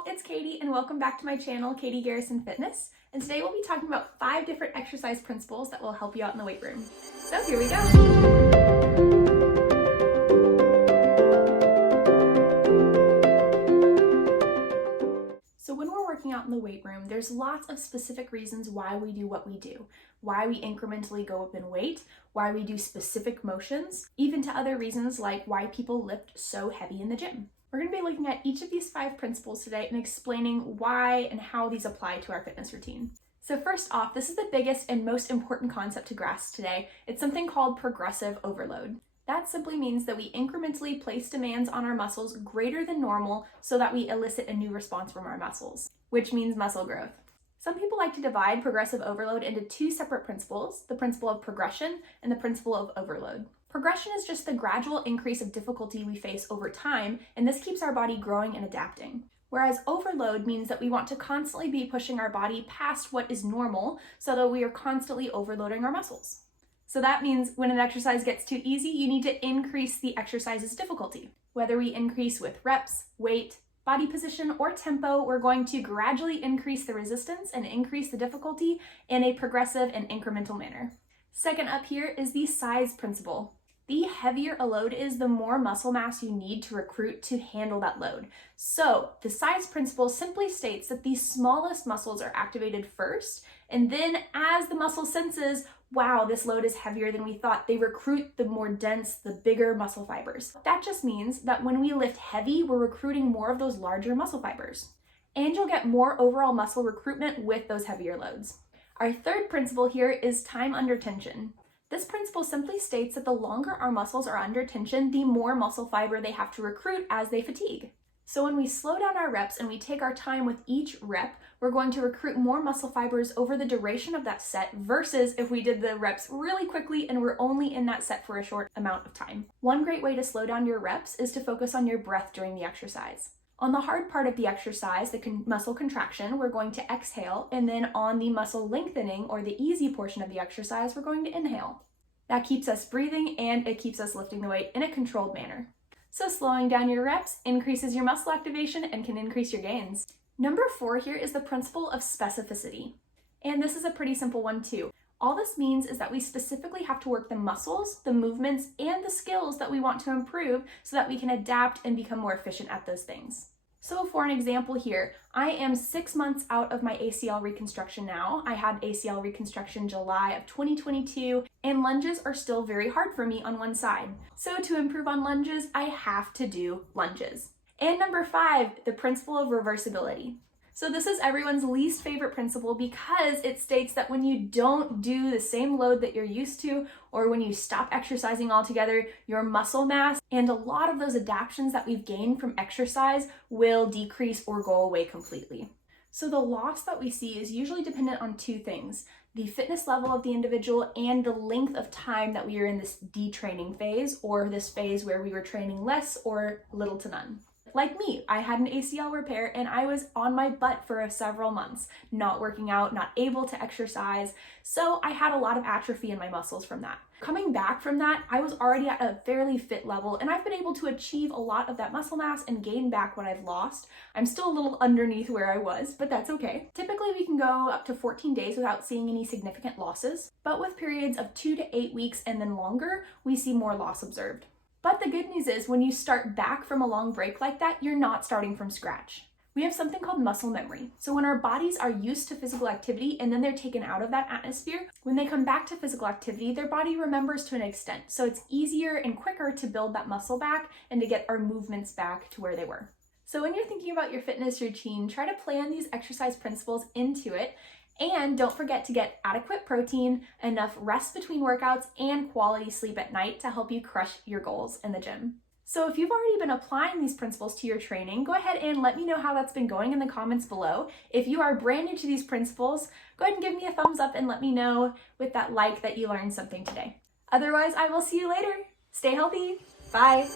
all, it's Katie and welcome back to my channel, Katie Garrison Fitness. And today we'll be talking about 5 different exercise principles that will help you out in the weight room. So here we go. So when we're working out in the weight room, there's lots of specific reasons why we do what we do, why we incrementally go up in weight, why we do specific motions, even to other reasons like why people lift so heavy in the gym. We're going to be looking at each of these 5 principles today and explaining why and how these apply to our fitness routine. So first off, this is the biggest and most important concept to grasp today. It's something called progressive overload. That simply means that we incrementally place demands on our muscles greater than normal so that we elicit a new response from our muscles, which means muscle growth. Some people like to divide progressive overload into 2 separate principles, the principle of progression and the principle of overload. Progression is just the gradual increase of difficulty we face over time, and this keeps our body growing and adapting. Whereas overload means that we want to constantly be pushing our body past what is normal so that we are constantly overloading our muscles. So that means when an exercise gets too easy, you need to increase the exercise's difficulty. Whether we increase with reps, weight, body position, or tempo, we're going to gradually increase the resistance and increase the difficulty in a progressive and incremental manner. Second up here is the size principle. The heavier a load is, the more muscle mass you need to recruit to handle that load. So the size principle simply states that the smallest muscles are activated first, and then as the muscle senses, wow, this load is heavier than we thought, they recruit the more dense, the bigger muscle fibers. That just means that when we lift heavy, we're recruiting more of those larger muscle fibers. And you'll get more overall muscle recruitment with those heavier loads. Our third principle here is time under tension. This principle simply states that the longer our muscles are under tension, the more muscle fiber they have to recruit as they fatigue. So when we slow down our reps and we take our time with each rep, we're going to recruit more muscle fibers over the duration of that set versus if we did the reps really quickly and we're only in that set for a short amount of time. One great way to slow down your reps is to focus on your breath during the exercise. On the hard part of the exercise, the muscle contraction, we're going to exhale, and then on the muscle lengthening or the easy portion of the exercise, we're going to inhale. That keeps us breathing and it keeps us lifting the weight in a controlled manner. So slowing down your reps increases your muscle activation and can increase your gains. Number 4 here is the principle of specificity. And this is a pretty simple one too. All this means is that we specifically have to work the muscles, the movements, and the skills that we want to improve so that we can adapt and become more efficient at those things. So for an example here, I am 6 months out of my ACL reconstruction now. I had ACL reconstruction July of 2022, and lunges are still very hard for me on one side. So to improve on lunges, I have to do lunges. And number 5, the principle of reversibility. So this is everyone's least favorite principle because it states that when you don't do the same load that you're used to, or when you stop exercising altogether, your muscle mass and a lot of those adaptations that we've gained from exercise will decrease or go away completely. So the loss that we see is usually dependent on 2 things: the fitness level of the individual and the length of time that we are in this detraining phase, or this phase where we were training less or little to none. Like me, I had an ACL repair and I was on my butt for several months, not working out, not able to exercise. So I had a lot of atrophy in my muscles from that. Coming back from that, I was already at a fairly fit level and I've been able to achieve a lot of that muscle mass and gain back what I've lost. I'm still a little underneath where I was, but that's okay. Typically we can go up to 14 days without seeing any significant losses, but with periods of 2 to 8 weeks and then longer, we see more loss observed. But the good news is when you start back from a long break like that, you're not starting from scratch. We have something called muscle memory. So when our bodies are used to physical activity and then they're taken out of that atmosphere, when they come back to physical activity, their body remembers to an extent. So it's easier and quicker to build that muscle back and to get our movements back to where they were. So when you're thinking about your fitness routine, try to plan these exercise principles into it. And don't forget to get adequate protein, enough rest between workouts, and quality sleep at night to help you crush your goals in the gym. So if you've already been applying these principles to your training, go ahead and let me know how that's been going in the comments below. If you are brand new to these principles, go ahead and give me a thumbs up and let me know with that like that you learned something today. Otherwise, I will see you later. Stay healthy. Bye.